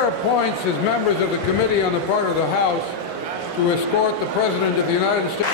chair appoints as members of the committee on the part of the House to escort the President of the United States.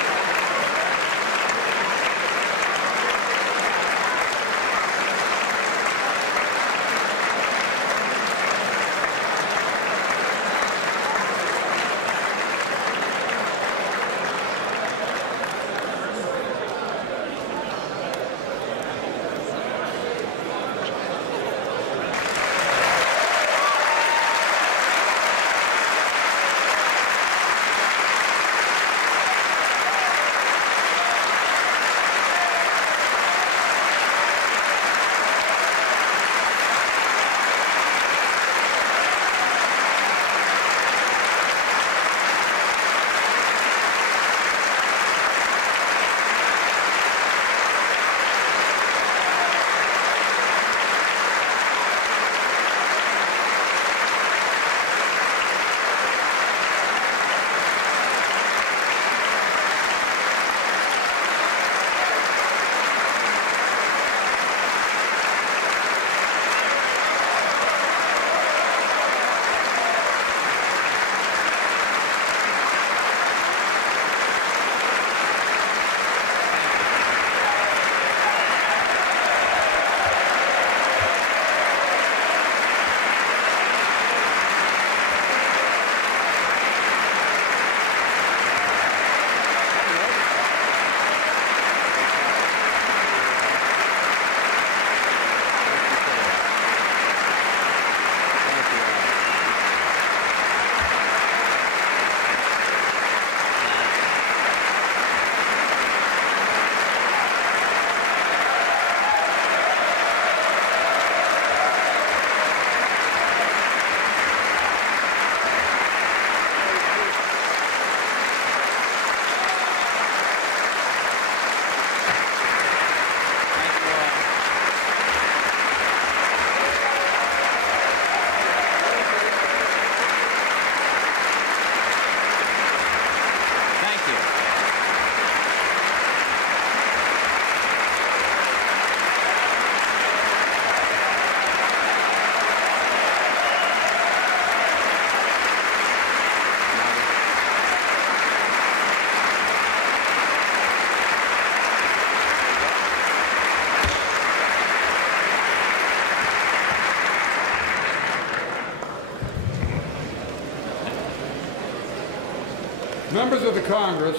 Members of the Congress,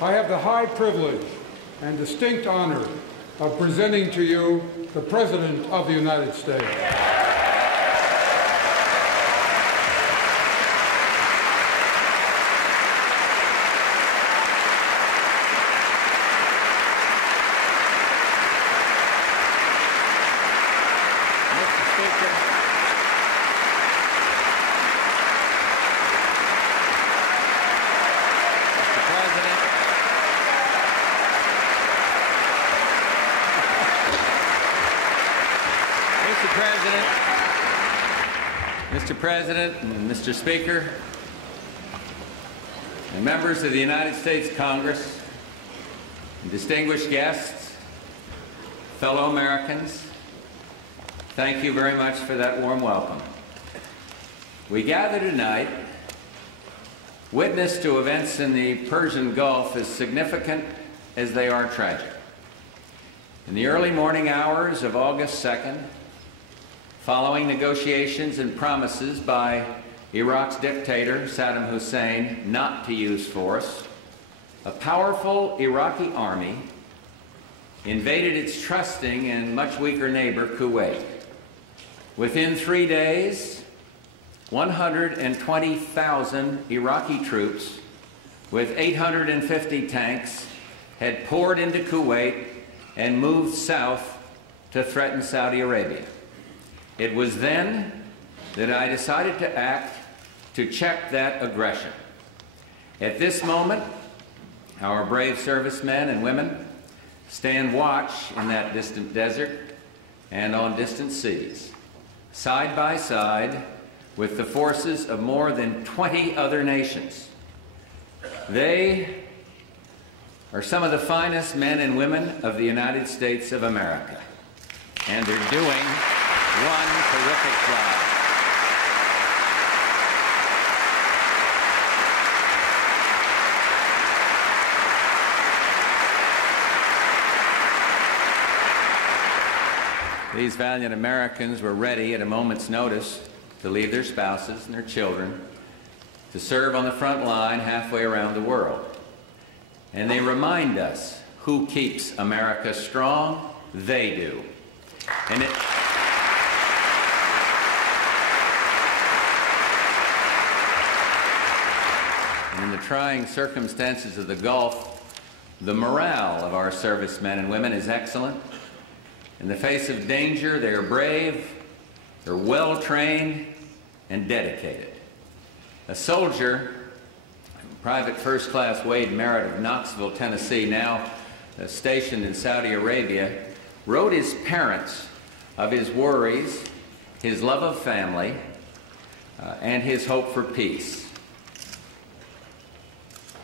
I have the high privilege and distinct honor of presenting to you the President of the United States. Mr. President and Mr. Speaker, and members of the United States Congress, and distinguished guests, fellow Americans, thank you very much for that warm welcome. We gather tonight, witness to events in the Persian Gulf as significant as they are tragic. In the early morning hours of August 2nd, following negotiations and promises by Iraq's dictator, Saddam Hussein, not to use force, a powerful Iraqi army invaded its trusting and much weaker neighbor, Kuwait. Within 3 days, 120,000 Iraqi troops with 850 tanks had poured into Kuwait and moved south to threaten Saudi Arabia. It was then that I decided to act to check that aggression. At this moment, our brave servicemen and women stand watch in that distant desert and on distant seas, side by side with the forces of more than 20 other nations. They are some of the finest men and women of the United States of America, and are doing one terrific job. These valiant Americans were ready at a moment's notice to leave their spouses and their children to serve on the front line halfway around the world. And they remind us who keeps America strong? They do. And in the trying circumstances of the Gulf, the morale of our servicemen and women is excellent. In the face of danger, they are brave, they're well-trained, and dedicated. A soldier, Private First Class Wade Merritt of Knoxville, Tennessee, now stationed in Saudi Arabia, wrote his parents of his worries, his love of family, and his hope for peace.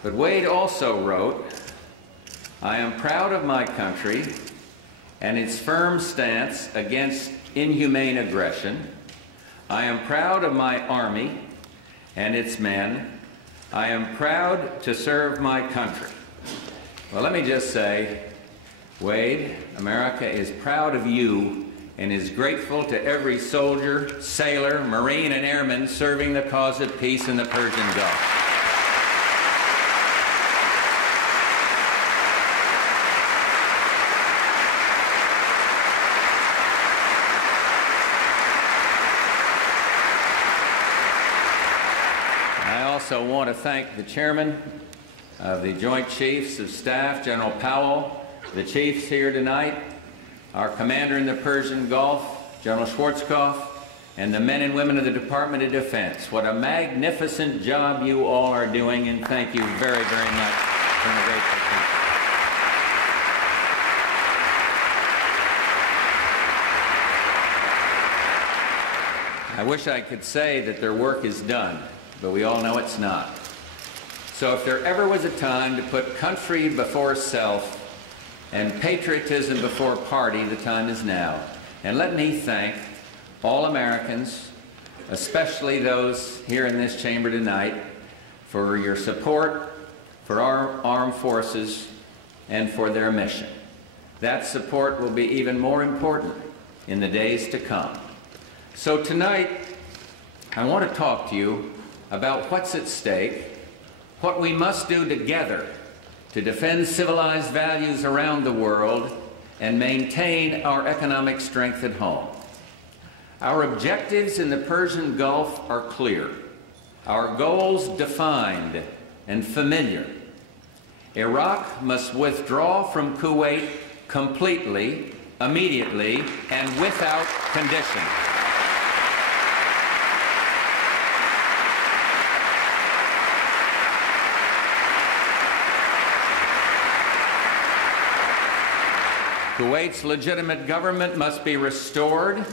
But Wade also wrote, "I am proud of my country and its firm stance against inhumane aggression. I am proud of my Army and its men. I am proud to serve my country." Well, let me just say, Wade, America is proud of you and is grateful to every soldier, sailor, Marine, and airman serving the cause of peace in the Persian Gulf. I also want to thank the chairman of the Joint Chiefs of Staff, General Powell, the chiefs here tonight, our commander in the Persian Gulf, General Schwarzkopf, and the men and women of the Department of Defense. What a magnificent job you all are doing, and thank you very, very much from the grateful people. I wish I could say that their work is done, but we all know it's not. So if there ever was a time to put country before self and patriotism before party, the time is now. And let me thank all Americans, especially those here in this chamber tonight, for your support for our armed forces and for their mission. That support will be even more important in the days to come. So tonight, I want to talk to you about what's at stake, what we must do together to defend civilized values around the world and maintain our economic strength at home. Our objectives in the Persian Gulf are clear, our goals defined and familiar. Iraq must withdraw from Kuwait completely, immediately, and without condition. Kuwait's legitimate government must be restored.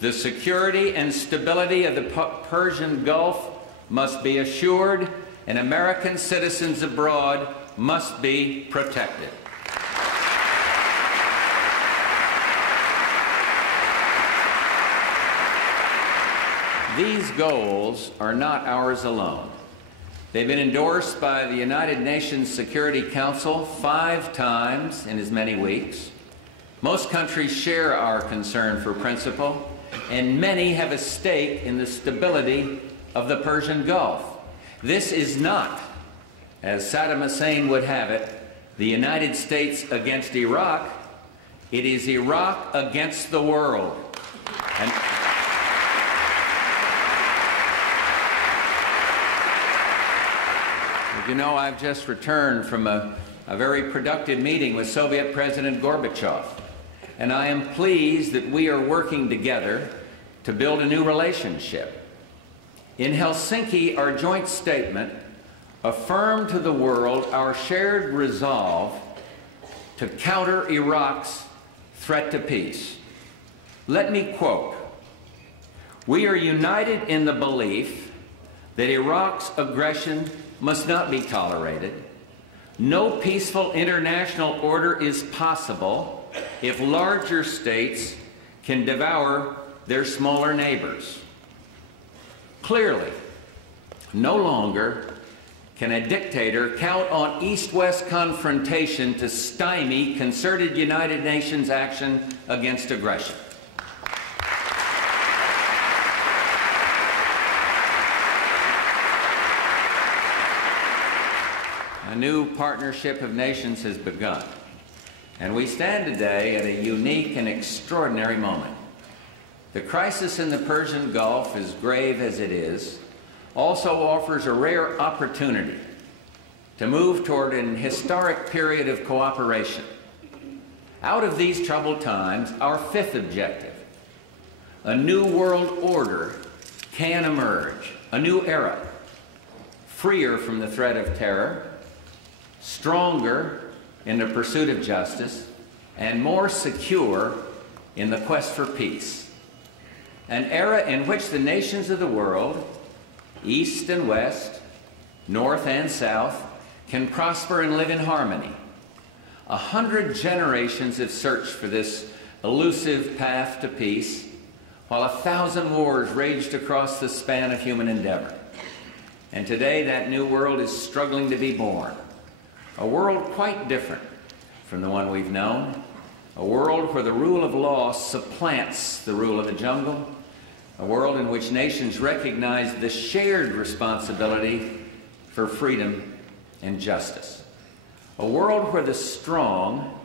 The security and stability of the Persian Gulf must be assured, and American citizens abroad must be protected. These goals are not ours alone. They've been endorsed by the United Nations Security Council 5 times in as many weeks. Most countries share our concern for principle, and many have a stake in the stability of the Persian Gulf. This is not, as Saddam Hussein would have it, the United States against Iraq. It is Iraq against the world. And you know, I've just returned from a very productive meeting with Soviet President Gorbachev. And I am pleased that we are working together to build a new relationship. In Helsinki, our joint statement affirmed to the world our shared resolve to counter Iraq's threat to peace. Let me quote, "We are united in the belief that Iraq's aggression must not be tolerated. No peaceful international order is possible if larger states can devour their smaller neighbors. Clearly, no longer can a dictator count on East-West confrontation to stymie concerted United Nations action against aggression. A new partnership of nations has begun, and we stand today at a unique and extraordinary moment. The crisis in the Persian Gulf, as grave as it is, also offers a rare opportunity to move toward an historic period of cooperation. Out of these troubled times, our fifth objective, a new world order, can emerge, a new era, freer from the threat of terror, stronger in the pursuit of justice, and more secure in the quest for peace. An era in which the nations of the world, East and West, North and South, can prosper and live in harmony. 100 generations have searched for this elusive path to peace, while 1,000 wars raged across the span of human endeavor. And today that new world is struggling to be born. A world quite different from the one we've known. A world where the rule of law supplants the rule of the jungle. A world in which nations recognize the shared responsibility for freedom and justice. A world where the strong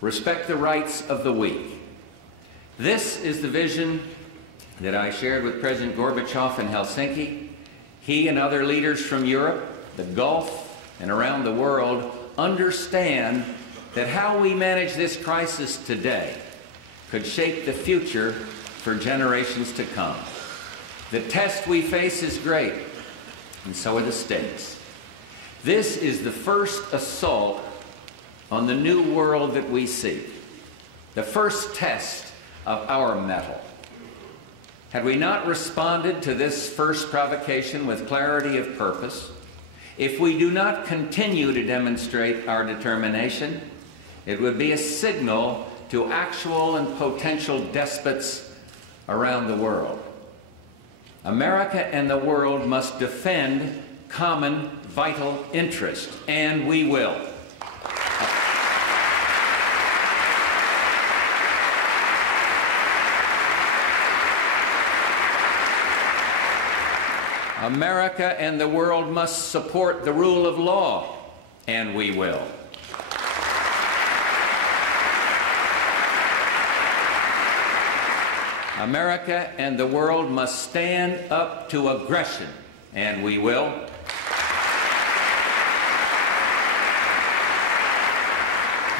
respect the rights of the weak. This is the vision that I shared with President Gorbachev in Helsinki. He and other leaders from Europe, the Gulf, and around the world understand that how we manage this crisis today could shape the future for generations to come. The test we face is great, and so are the stakes. This is the first assault on the new world that we see, the first test of our mettle. Had we not responded to this first provocation with clarity of purpose, if we do not continue to demonstrate our determination, it would be a signal to actual and potential despots around the world. America and the world must defend common vital interest, and we will. America and the world must support the rule of law, and we will. America and the world must stand up to aggression, and we will.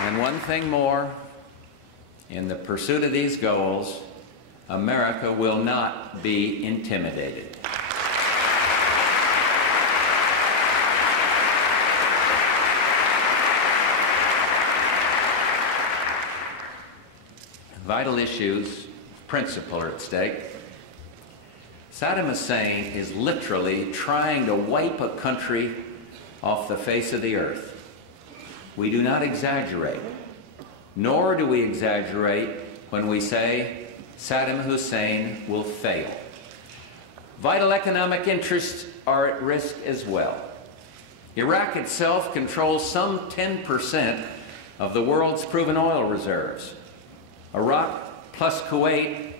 And one thing more, in the pursuit of these goals, America will not be intimidated. Vital issues of principle are at stake. Saddam Hussein is literally trying to wipe a country off the face of the earth. We do not exaggerate, nor do we exaggerate when we say Saddam Hussein will fail. Vital economic interests are at risk as well. Iraq itself controls some 10% of the world's proven oil reserves. Iraq plus Kuwait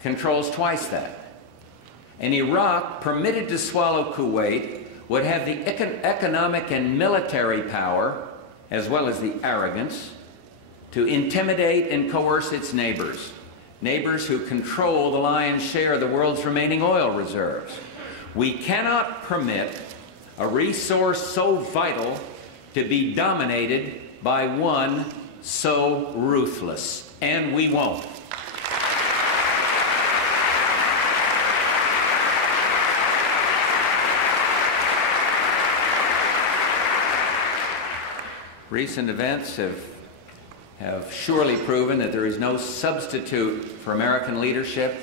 controls twice that. And Iraq, permitted to swallow Kuwait, would have the economic and military power, as well as the arrogance, to intimidate and coerce its neighbors, neighbors who control the lion's share of the world's remaining oil reserves. We cannot permit a resource so vital to be dominated by one so ruthless. And we won't. Recent events have surely proven that there is no substitute for American leadership.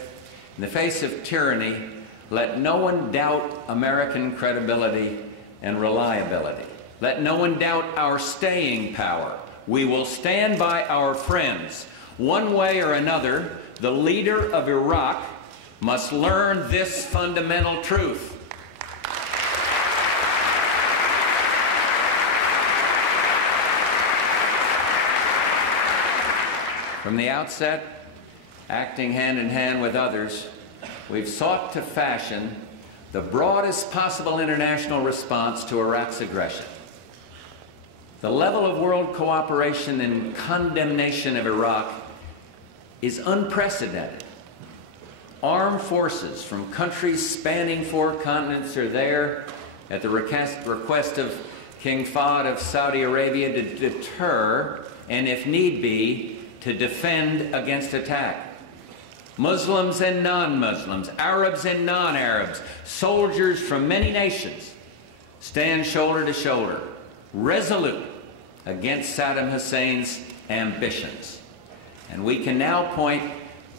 In the face of tyranny, let no one doubt American credibility and reliability. Let no one doubt our staying power. We will stand by our friends. One way or another, the leader of Iraq must learn this fundamental truth. From the outset, acting hand in hand with others, we've sought to fashion the broadest possible international response to Iraq's aggression. The level of world cooperation and condemnation of Iraq is unprecedented. Armed forces from countries spanning 4 continents are there at the request of King Fahd of Saudi Arabia to deter and, if need be, to defend against attack. Muslims and non-Muslims, Arabs and non-Arabs, soldiers from many nations stand shoulder to shoulder, resolute against Saddam Hussein's ambitions. And we can now point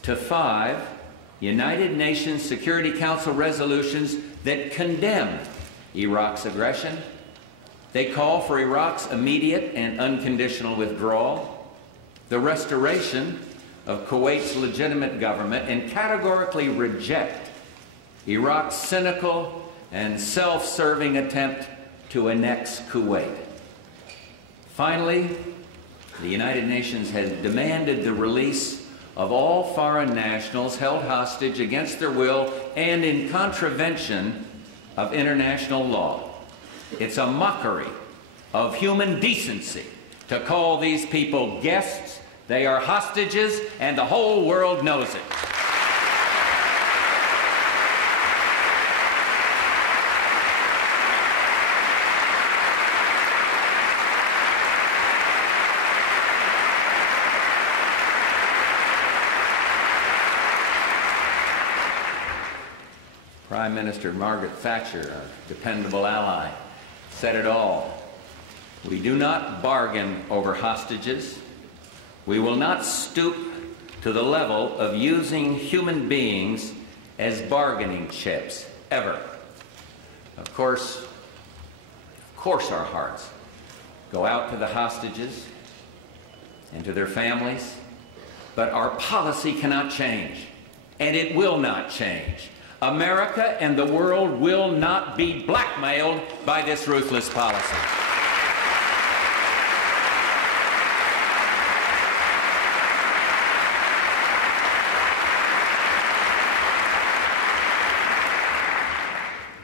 to 5 United Nations Security Council resolutions that condemn Iraq's aggression. They call for Iraq's immediate and unconditional withdrawal, the restoration of Kuwait's legitimate government, and categorically reject Iraq's cynical and self-serving attempt to annex Kuwait. Finally, the United Nations has demanded the release of all foreign nationals held hostage against their will and in contravention of international law. It's a mockery of human decency to call these people guests. They are hostages, and the whole world knows it. Prime Minister Margaret Thatcher, our dependable ally, said it all. We do not bargain over hostages. We will not stoop to the level of using human beings as bargaining chips, ever. Of course our hearts go out to the hostages and to their families, but our policy cannot change, and it will not change. America and the world will not be blackmailed by this ruthless policy.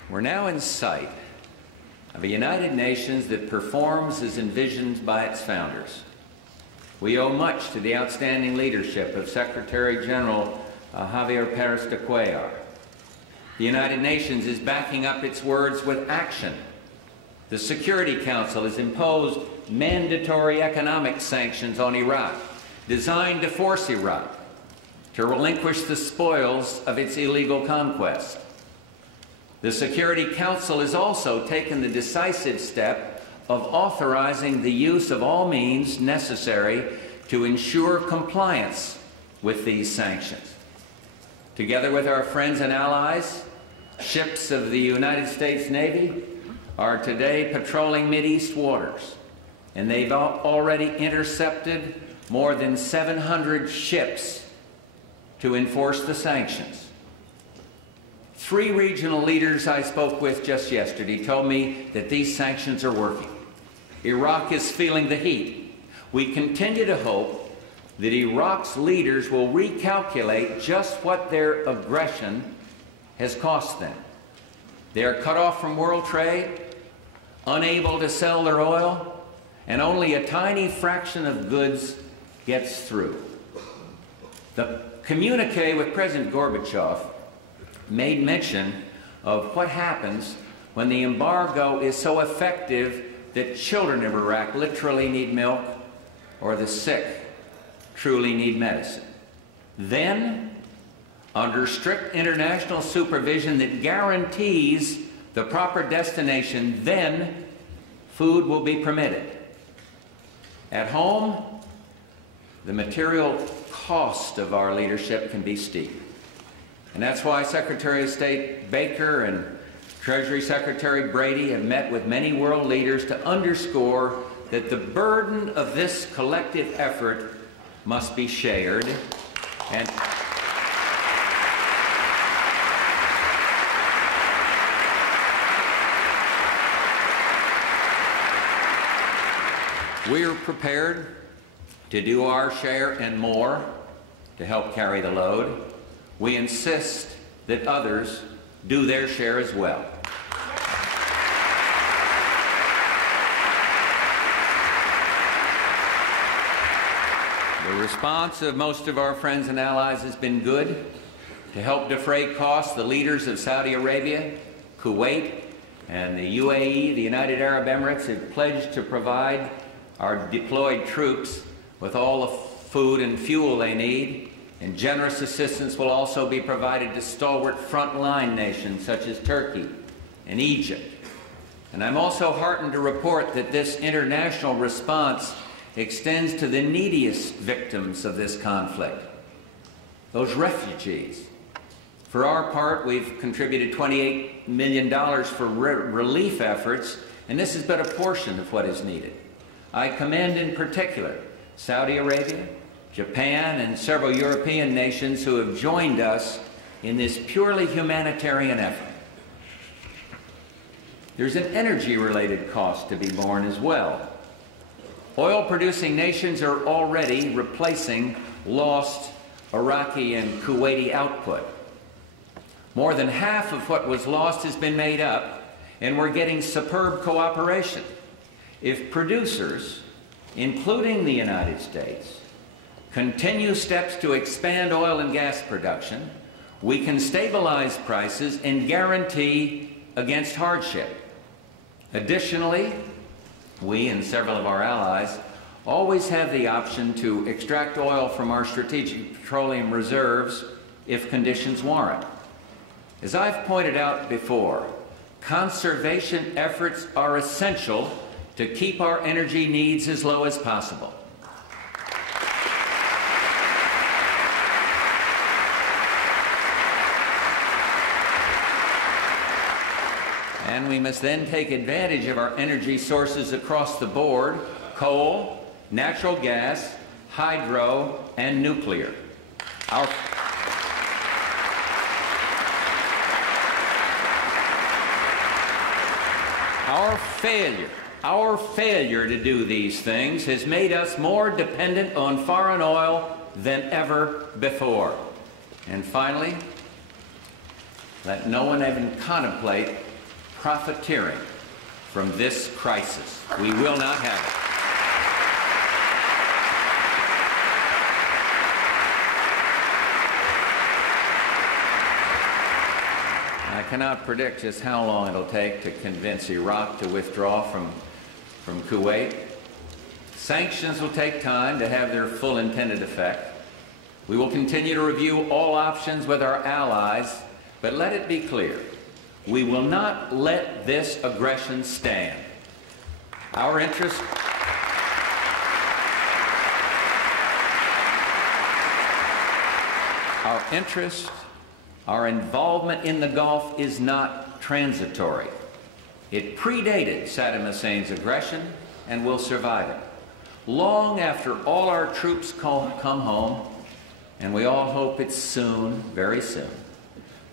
We're now in sight of a United Nations that performs as envisioned by its founders. We owe much to the outstanding leadership of Secretary General Javier Pérez de Cuellar. The United Nations is backing up its words with action. The Security Council has imposed mandatory economic sanctions on Iraq, designed to force Iraq to relinquish the spoils of its illegal conquest. The Security Council has also taken the decisive step of authorizing the use of all means necessary to ensure compliance with these sanctions. Together with our friends and allies, ships of the United States Navy are today patrolling Mideast waters, and they've already intercepted more than 700 ships to enforce the sanctions. 3 regional leaders I spoke with just yesterday told me that these sanctions are working. Iraq is feeling the heat. We continue to hope that Iraq's leaders will recalculate just what their aggression has cost them. They are cut off from world trade, unable to sell their oil, and only a tiny fraction of goods gets through. The communique with President Gorbachev made mention of what happens when the embargo is so effective that children of Iraq literally need milk, or the sick truly need medicine. Then, under strict international supervision that guarantees the proper destination, then food will be permitted. At home, the material cost of our leadership can be steep. And that's why Secretary of State Baker and Treasury Secretary Brady have met with many world leaders to underscore that the burden of this collective effort must be shared. And we are prepared to do our share and more to help carry the load. We insist that others do their share as well. response of most of our friends and allies has been good. To help defray costs, the leaders of Saudi Arabia, Kuwait, and the UAE, the United Arab Emirates, have pledged to provide our deployed troops with all the food and fuel they need, and generous assistance will also be provided to stalwart frontline nations such as Turkey and Egypt. And I'm also heartened to report that this international response extends to the neediest victims of this conflict, those refugees. For our part, we've contributed $28 million for relief efforts, and this is but a portion of what is needed. I commend in particular Saudi Arabia, Japan, and several European nations who have joined us in this purely humanitarian effort. There's an energy-related cost to be borne as well. Oil-producing nations are already replacing lost Iraqi and Kuwaiti output. More than half of what was lost has been made up, and we're getting superb cooperation. If producers, including the United States, continue steps to expand oil and gas production, we can stabilize prices and guarantee against hardship. Additionally, we and several of our allies always have the option to extract oil from our strategic petroleum reserves if conditions warrant. As I've pointed out before, conservation efforts are essential to keep our energy needs as low as possible. And we must then take advantage of our energy sources across the board: coal, natural gas, hydro, and nuclear. Our failure to do these things has made us more dependent on foreign oil than ever before. And finally, let no one even contemplate profiteering from this crisis. We will not have it. I cannot predict just how long it'll take to convince Iraq to withdraw from Kuwait. Sanctions will take time to have their full intended effect. We will continue to review all options with our allies, but let it be clear, we will not let this aggression stand. Our interests our involvement in the Gulf is not transitory. It predated Saddam Hussein's aggression and will survive it. Long after all our troops come home, and we all hope it's soon, very soon,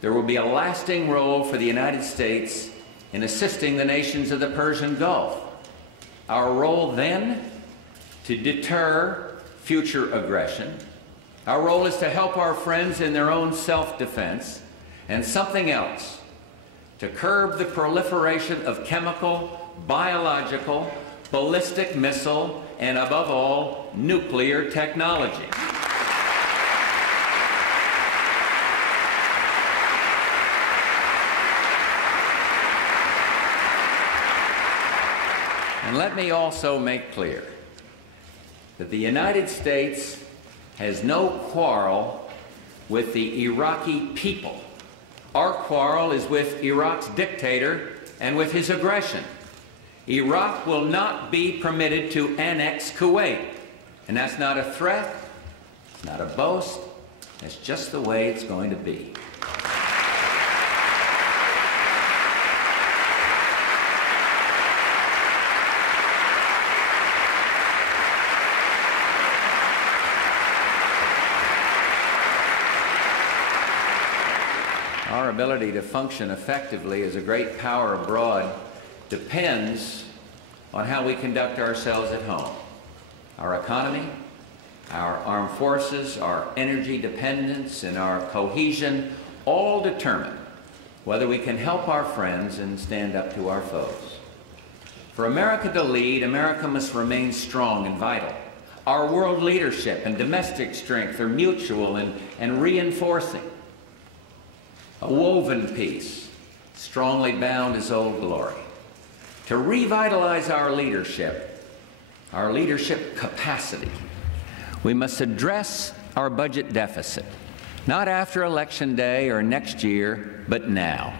there will be a lasting role for the United States in assisting the nations of the Persian Gulf. Our role then, to deter future aggression. Our role is to help our friends in their own self-defense, and something else, to curb the proliferation of chemical, biological, ballistic missile, and above all, nuclear technology. And let me also make clear that the United States has no quarrel with the Iraqi people. Our quarrel is with Iraq's dictator and with his aggression. Iraq will not be permitted to annex Kuwait. And that's not a threat, it's not a boast, that's just the way it's going to be. Our ability to function effectively as a great power abroad depends on how we conduct ourselves at home. Our economy, our armed forces, our energy dependence, and our cohesion all determine whether we can help our friends and stand up to our foes. For America to lead, America must remain strong and vital. Our world leadership and domestic strength are mutual and reinforcing. A woven peace, strongly bound as old glory. To revitalize our leadership capacity, we must address our budget deficit, not after Election Day or next year, but now.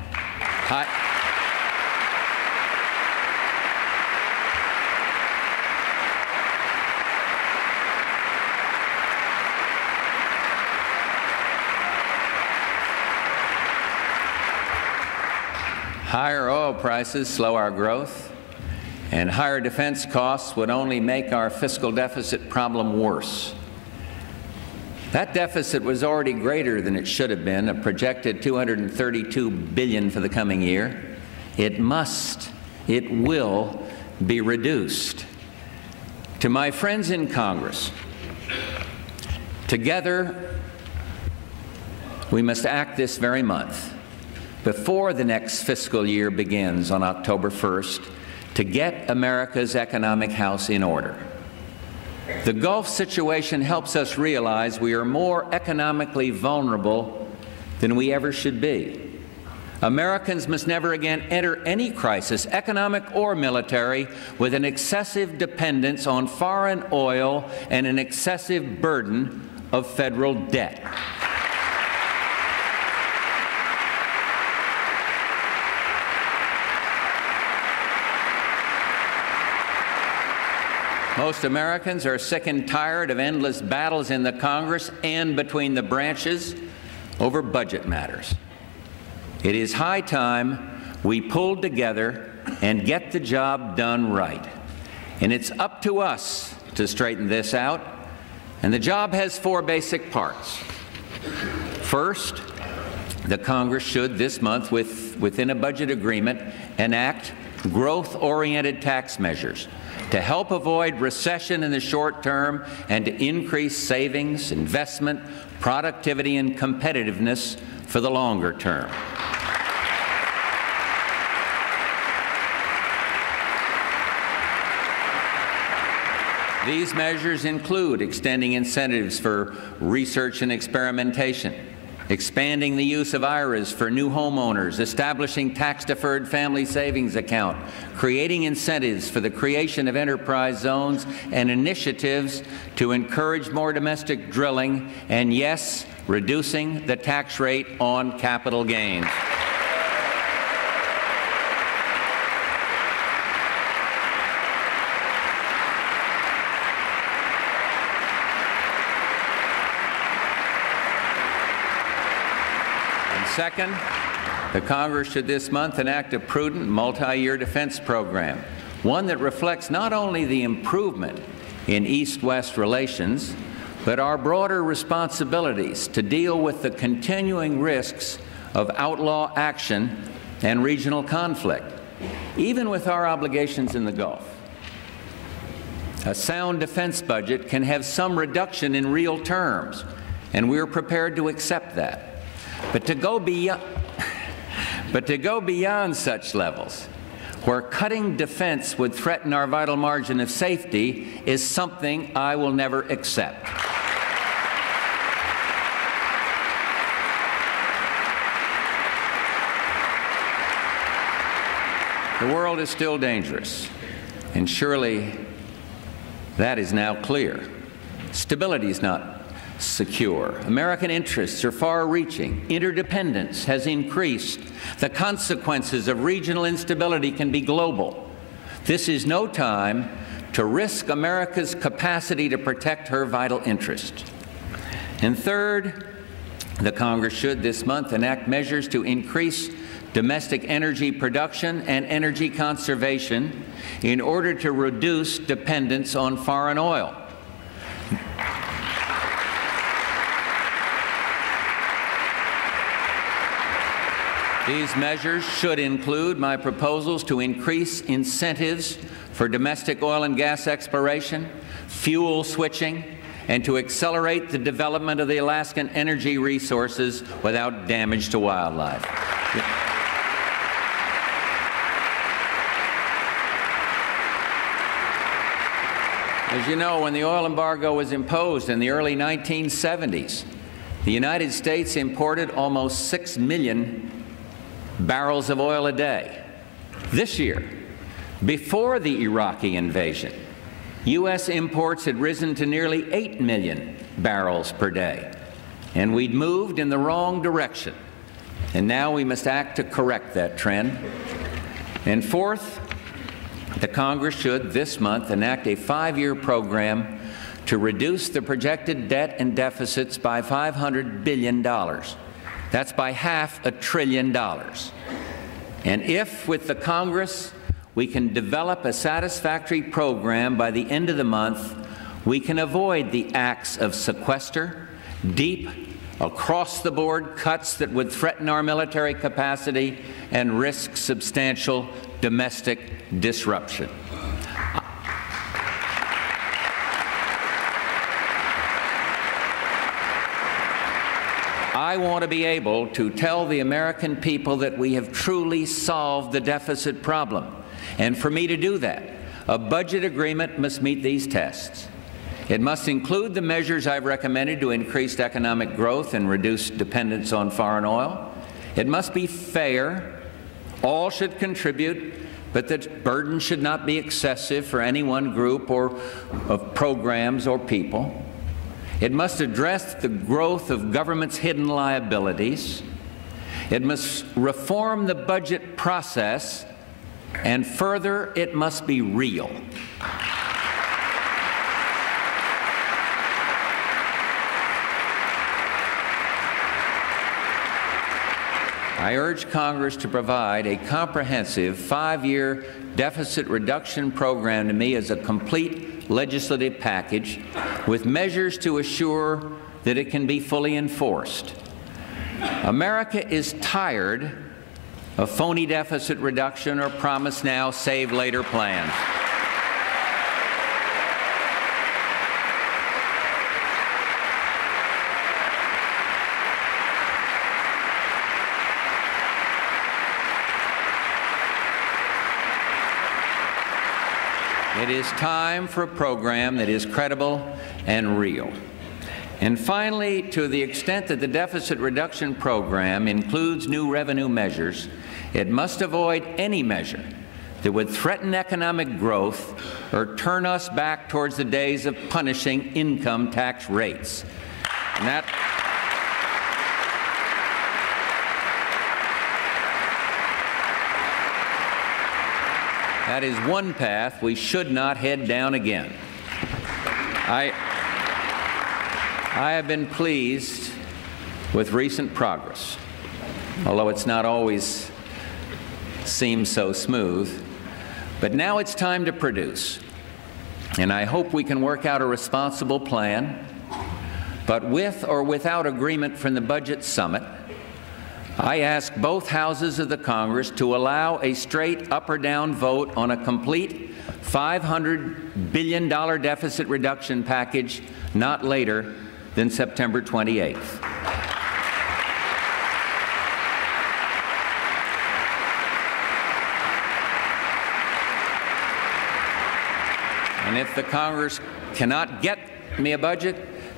Higher oil prices slow our growth, and higher defense costs would only make our fiscal deficit problem worse. That deficit was already greater than it should have been, a projected $232 billion for the coming year. It will be reduced. To my friends in Congress, together we must act this very month, before the next fiscal year begins on October 1st, to get America's economic house in order. The Gulf situation helps us realize we are more economically vulnerable than we ever should be. Americans must never again enter any crisis, economic or military, with an excessive dependence on foreign oil and an excessive burden of federal debt. Most Americans are sick and tired of endless battles in the Congress and between the branches over budget matters. It is high time we pulled together and get the job done right. And it's up to us to straighten this out. And the job has four basic parts. First, the Congress should this month, within a budget agreement, enact growth-oriented tax measures to help avoid recession in the short term and to increase savings, investment, productivity, and competitiveness for the longer term. These measures include extending incentives for research and experimentation, expanding the use of IRAs for new homeowners, establishing tax-deferred family savings account, creating incentives for the creation of enterprise zones and initiatives to encourage more domestic drilling, and yes, reducing the tax rate on capital gains. Second, the Congress should this month enact a prudent multi-year defense program, one that reflects not only the improvement in East-West relations, but our broader responsibilities to deal with the continuing risks of outlaw action and regional conflict, even with our obligations in the Gulf. A sound defense budget can have some reduction in real terms, and we're prepared to accept that. But to go beyond such levels, where cutting defense would threaten our vital margin of safety, is something I will never accept. The world is still dangerous, and surely that is now clear. Stability is not secure. American interests are far-reaching. Interdependence has increased. The consequences of regional instability can be global. This is no time to risk America's capacity to protect her vital interests. And third, the Congress should this month enact measures to increase domestic energy production and energy conservation in order to reduce dependence on foreign oil. These measures should include my proposals to increase incentives for domestic oil and gas exploration, fuel switching, and to accelerate the development of the Alaskan energy resources without damage to wildlife. As you know, when the oil embargo was imposed in the early 1970s, the United States imported almost 6 million barrels of oil a day. This year, before the Iraqi invasion, U.S. imports had risen to nearly 8 million barrels per day, and we'd moved in the wrong direction. And now we must act to correct that trend. And fourth, the Congress should this month enact a 5-year program to reduce the projected debt and deficits by $500 billion. That's by $500 billion. And if, with the Congress, we can develop a satisfactory program by the end of the month, we can avoid the acts of sequester, deep, across-the-board cuts that would threaten our military capacity and risk substantial domestic disruption. I want to be able to tell the American people that we have truly solved the deficit problem. And for me to do that, a budget agreement must meet these tests. It must include the measures I've recommended to increase economic growth and reduce dependence on foreign oil. It must be fair. All should contribute, but the burden should not be excessive for any one group or of programs or people. It must address the growth of government's hidden liabilities. It must reform the budget process, and further, it must be real. I urge Congress to provide a comprehensive 5-year deficit reduction program to me as a complete legislative package with measures to assure that it can be fully enforced. America is tired of phony deficit reduction or promise now, save later plans. It is time for a program that is credible and real. And finally, to the extent that the deficit reduction program includes new revenue measures, it must avoid any measure that would threaten economic growth or turn us back towards the days of punishing income tax rates. And that is one path we should not head down again. I have been pleased with recent progress, although it's not always seemed so smooth. But now it's time to produce. And I hope we can work out a responsible plan, but with or without agreement from the Budget Summit, I ask both houses of the Congress to allow a straight up or down vote on a complete $500 billion deficit reduction package not later than September 28th. And if the Congress cannot get me a budget,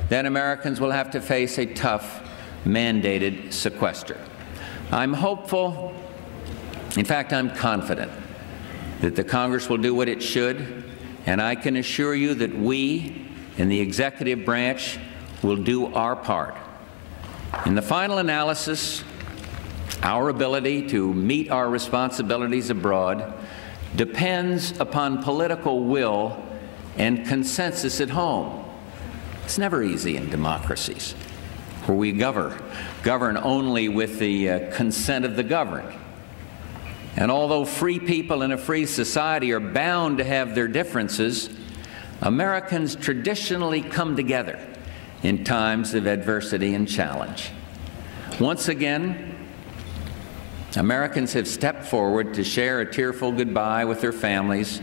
then Americans will have to face a tough mandated sequester. I'm hopeful, in fact, I'm confident that the Congress will do what it should, and I can assure you that we in the executive branch will do our part. In the final analysis, our ability to meet our responsibilities abroad depends upon political will and consensus at home. It's never easy in democracies, where we govern only with the consent of the governed. And although free people in a free society are bound to have their differences, Americans traditionally come together in times of adversity and challenge. Once again, Americans have stepped forward to share a tearful goodbye with their families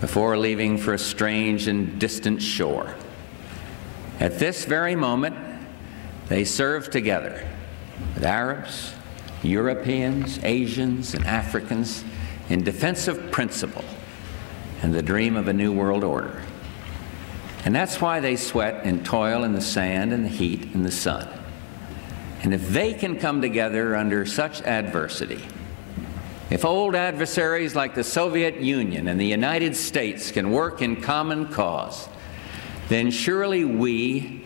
before leaving for a strange and distant shore. At this very moment, they serve together with Arabs, Europeans, Asians, and Africans in defense of principle and the dream of a new world order. And that's why they sweat and toil in the sand and the heat and the sun. And if they can come together under such adversity, if old adversaries like the Soviet Union and the United States can work in common cause, then surely we,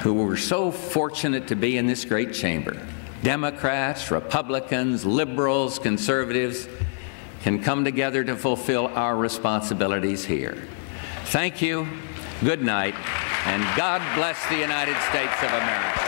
who were so fortunate to be in this great chamber, Democrats, Republicans, liberals, conservatives, can come together to fulfill our responsibilities here. Thank you, good night, and God bless the United States of America.